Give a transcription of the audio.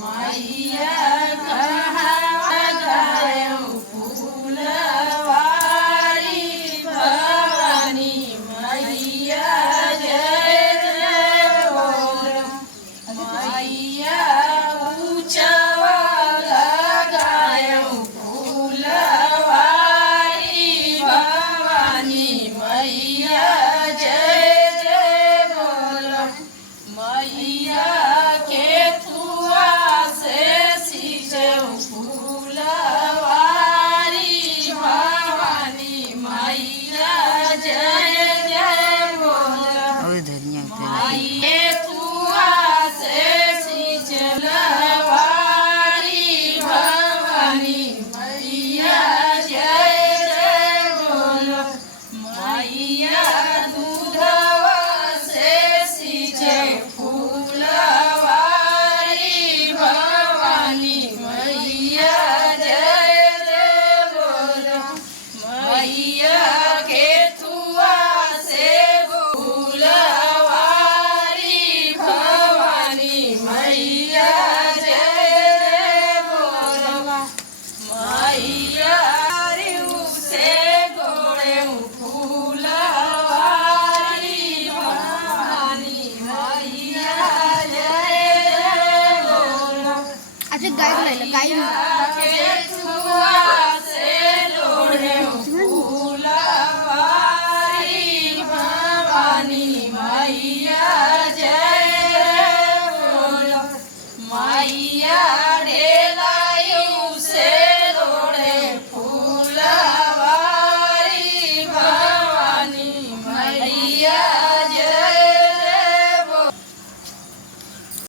मैया कहाँ गायं फूलवारी भवानी मैया जय जय बोलो मैया ऊंचवाला गायं फूलवारी भवानी मैया जय जय बोलो मैया गाय भवानी मैया जय बोलो मैया